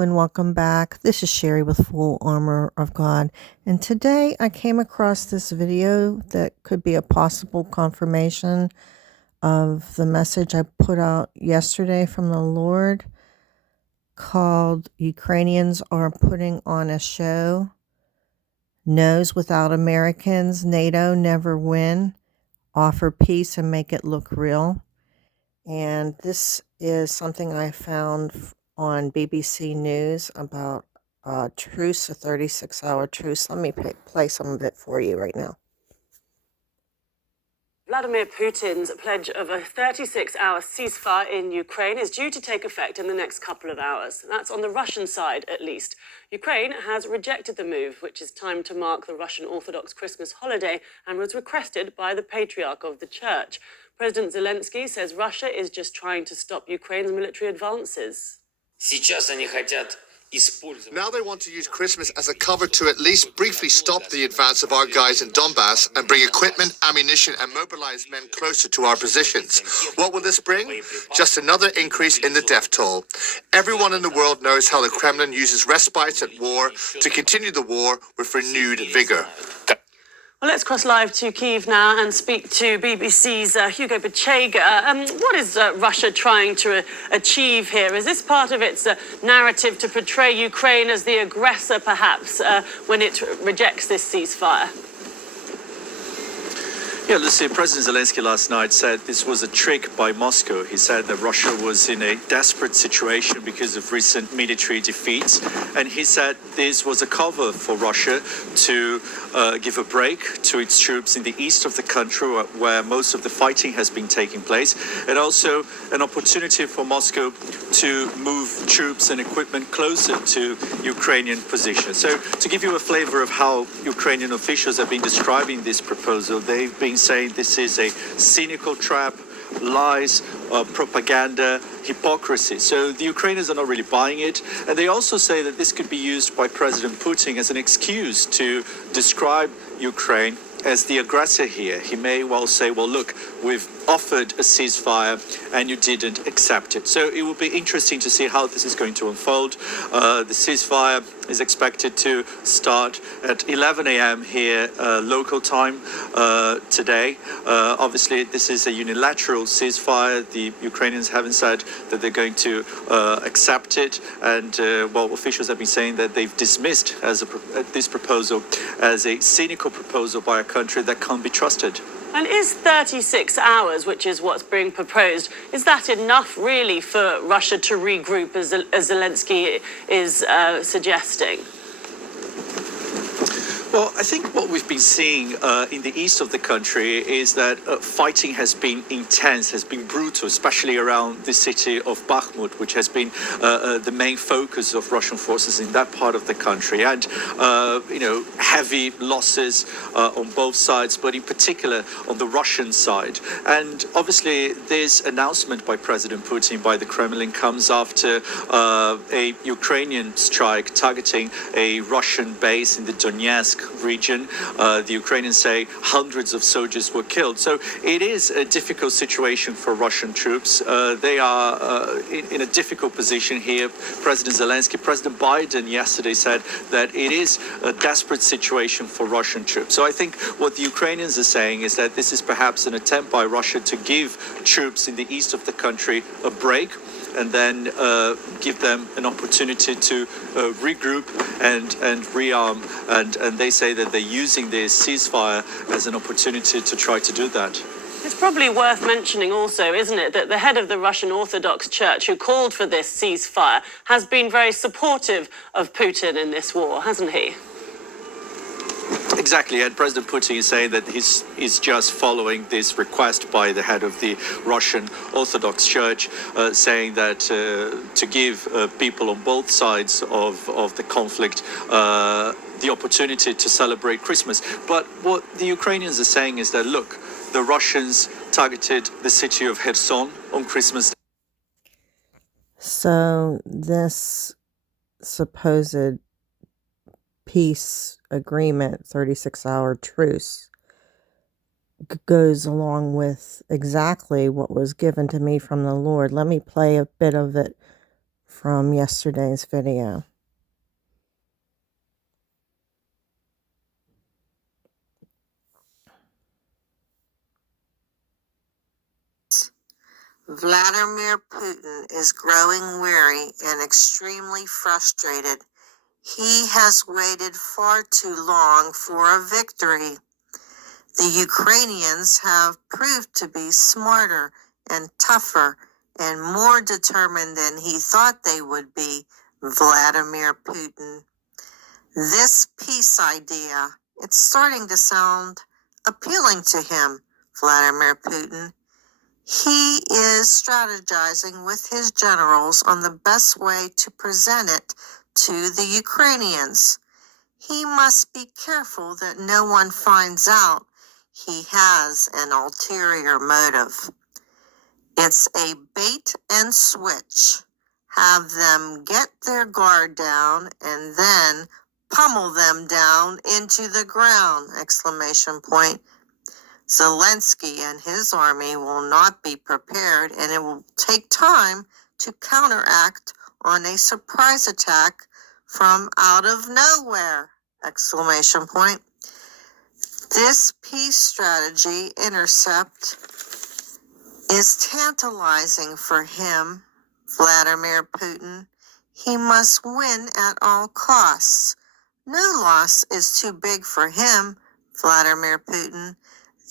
and welcome back. This is Sherry with Full Armor of God. And today I came across this video that could be a possible confirmation of the message I put out yesterday from the Lord called Ukrainians Are Putting on a Show. No's without Americans, NATO never win. Offer peace and make it look real. And this is something I found on BBC News about a truce, a 36-hour truce. Let me play some of it for you right now. Vladimir Putin's pledge of a 36-hour ceasefire in Ukraine is due to take effect in the next couple of hours. That's on the Russian side, at least. Ukraine has rejected the move, which is timed to mark the Russian Orthodox Christmas holiday and was requested by the Patriarch of the Church. President Zelensky says Russia is just trying to stop Ukraine's military advances. Now they want to use Christmas as a cover to at least briefly stop the advance of our guys in Donbass and bring equipment, ammunition, and mobilize men closer to our positions. What will this bring? Just another increase in the death toll. Everyone in the world knows how the Kremlin uses respites at war to continue the war with renewed vigor. Well, let's cross live to Kyiv now and speak to BBC's Hugo Bachega. What is Russia trying to achieve here? Is this part of its narrative to portray Ukraine as the aggressor, perhaps, when it rejects this ceasefire? Yeah, Lucy, President Zelensky last night said this was a trick by Moscow. He said that Russia was in a desperate situation because of recent military defeats. And he said this was a cover for Russia to give a break to its troops in the east of the country where most of the fighting has been taking place. And also an opportunity for Moscow to move troops and equipment closer to Ukrainian positions. So to give you a flavor of how Ukrainian officials have been describing this proposal, they've been saying this is a cynical trap, lies, propaganda, hypocrisy. So the Ukrainians are not really buying it. And they also say that this could be used by President Putin as an excuse to describe Ukraine as the aggressor here. He may well say, well, look, we've offered a ceasefire and you didn't accept it. So it will be interesting to see how this is going to unfold. The ceasefire is expected to start at 11 a.m. here, local time today. Obviously, this is a unilateral ceasefire. The Ukrainians haven't said that they're going to accept it. And, well, officials have been saying that they've dismissed this proposal as a cynical proposal by a country that can't be trusted. And is 36 hours, which is what's being proposed, is that enough really for Russia to regroup as Zelensky is suggesting? Well, I think what we've been seeing in the east of the country is that fighting has been intense, has been brutal, especially around the city of Bakhmut, which has been the main focus of Russian forces in that part of the country. And, heavy losses on both sides, but in particular on the Russian side. And obviously, this announcement by President Putin, by the Kremlin, comes after a Ukrainian strike targeting a Russian base in the Donetsk region. The Ukrainians say hundreds of soldiers were killed. So it is a difficult situation for Russian troops. They are in a difficult position here. President Zelensky, President Biden yesterday said that it is a desperate situation for Russian troops. So I think what the Ukrainians are saying is that this is perhaps an attempt by Russia to give troops in the east of the country a break and then give them an opportunity to regroup and rearm. And they say that they're using this ceasefire as an opportunity to try to do that. It's probably worth mentioning also, isn't it, that the head of the Russian Orthodox Church who called for this ceasefire has been very supportive of Putin in this war, hasn't he? Exactly, and President Putin is saying that he's just following this request by the head of the Russian Orthodox Church, saying that to give people on both sides of the conflict the opportunity to celebrate Christmas. But what the Ukrainians are saying is that, look, the Russians targeted the city of Kherson on Christmas. So this supposed peace agreement, 36-hour truce, goes along with exactly what was given to me from the Lord. Let me play a bit of it from yesterday's video. Vladimir Putin is growing weary and extremely frustrated. He has waited far too long for a victory. The Ukrainians have proved to be smarter and tougher and more determined than he thought they would be, Vladimir Putin. This peace idea, it's starting to sound appealing to him, Vladimir Putin. He is strategizing with his generals on the best way to present it to the Ukrainians. He must be careful that no one finds out he has an ulterior motive. It's a bait and switch. Have them get their guard down and then pummel them down into the ground! Exclamation point. Zelensky and his army will not be prepared, and it will take time to counteract on a surprise attack from out of nowhere! Exclamation point. This peace strategy intercept is tantalizing for him, Vladimir Putin. He must win at all costs. No loss is too big for him, Vladimir Putin.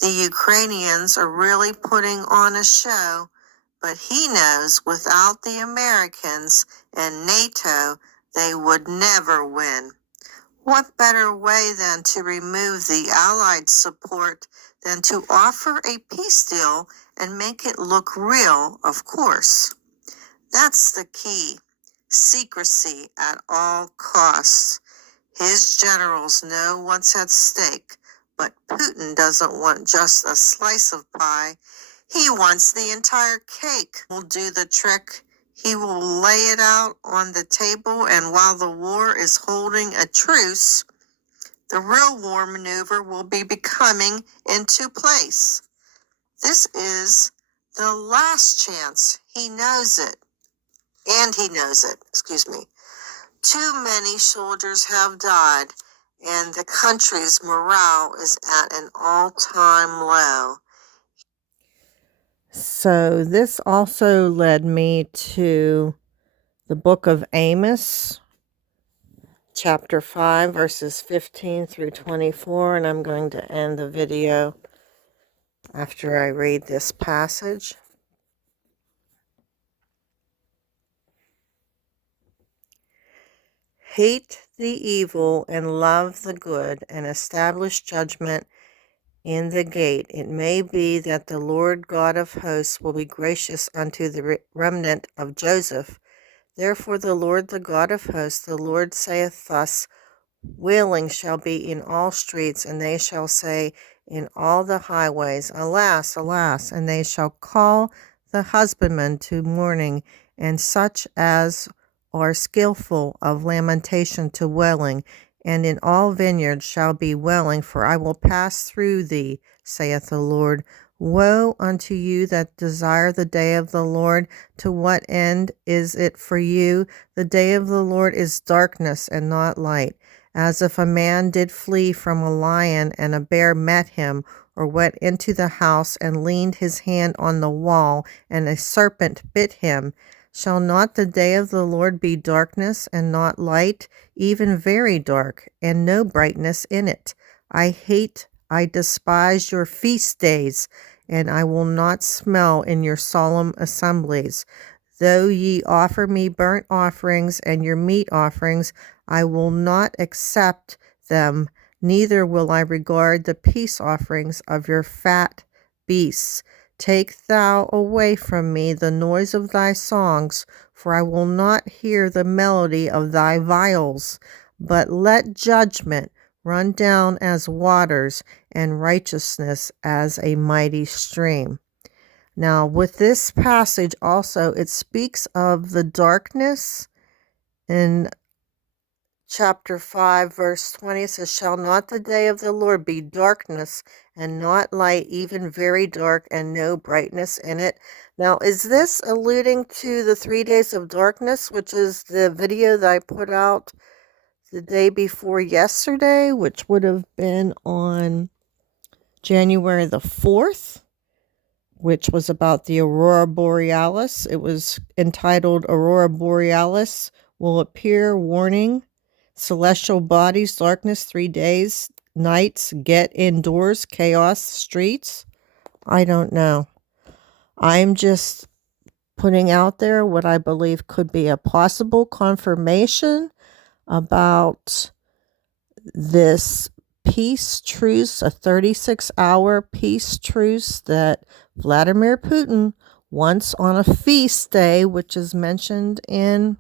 The Ukrainians are really putting on a show, but he knows without the Americans and NATO, they would never win. What better way than to remove the Allied support than to offer a peace deal and make it look real, of course. That's the key. Secrecy at all costs. His generals know what's at stake, but Putin doesn't want just a slice of pie. He wants the entire cake. Will do the trick. He will lay it out on the table, and while the war is holding a truce, the real war maneuver will be coming into place. This is the last chance. He knows it. And he knows it. Too many soldiers have died, and the country's morale is at an all-time low. So this also led me to the book of Amos, chapter 5, verses 15 through 24, and I'm going to end the video after I read this passage. Hate the evil and love the good, and establish judgment in the gate. It may be that the Lord God of hosts will be gracious unto the remnant of Joseph. Therefore the Lord, the God of hosts, the Lord saith thus, wailing shall be in all streets, and they shall say in all the highways, Alas, alas! And they shall call the husbandman to mourning, and such as are skillful of lamentation to wailing, and in all vineyards shall be wailing, for I will pass through thee, saith the Lord. Woe unto you that desire the day of the Lord! To what end is it for you? The day of the Lord is darkness and not light, as if a man did flee from a lion, and a bear met him, or went into the house, and leaned his hand on the wall, and a serpent bit him. Shall not the day of the Lord be darkness and not light, even very dark, and no brightness in it? I despise your feast days, and I will not smell in your solemn assemblies. Though ye offer me burnt offerings and your meat offerings, I will not accept them, neither will I regard the peace offerings of your fat beasts. Take thou away from me the noise of thy songs, for I will not hear the melody of thy viols. But let judgment run down as waters, and righteousness as a mighty stream. Now, with this passage also, it speaks of the darkness in chapter 5, verse 20, it says, "Shall not the day of the Lord be darkness, and not light, even very dark, and no brightness in it?" Now, is this alluding to the 3 days of darkness, which is the video that I put out the day before yesterday, which would have been on January the 4th, which was about the Aurora Borealis? It was entitled "Aurora Borealis Will Appear, Warning. Celestial Bodies, Darkness, 3 days, Nights, Get Indoors, Chaos, Streets." I don't know. I'm just putting out there what I believe could be a possible confirmation about this peace truce, a 36-hour peace truce that Vladimir Putin wants on a feast day, which is mentioned in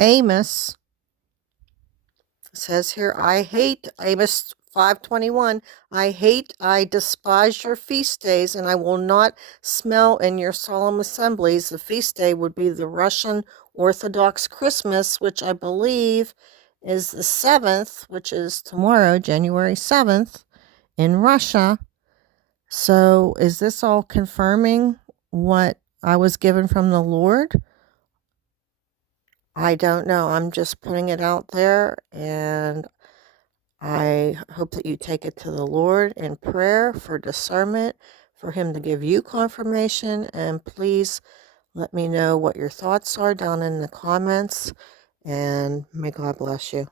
Amos. It says here, I hate, Amos 5:21, I despise your feast days, and I will not smell in your solemn assemblies. The feast day would be the Russian Orthodox Christmas, which I believe is the 7th, which is tomorrow, January 7th, in Russia. So is this all confirming what I was given from the Lord? I don't know. I'm just putting it out there, and I hope that you take it to the Lord in prayer for discernment, for Him to give you confirmation. And please let me know what your thoughts are down in the comments. And may God bless you.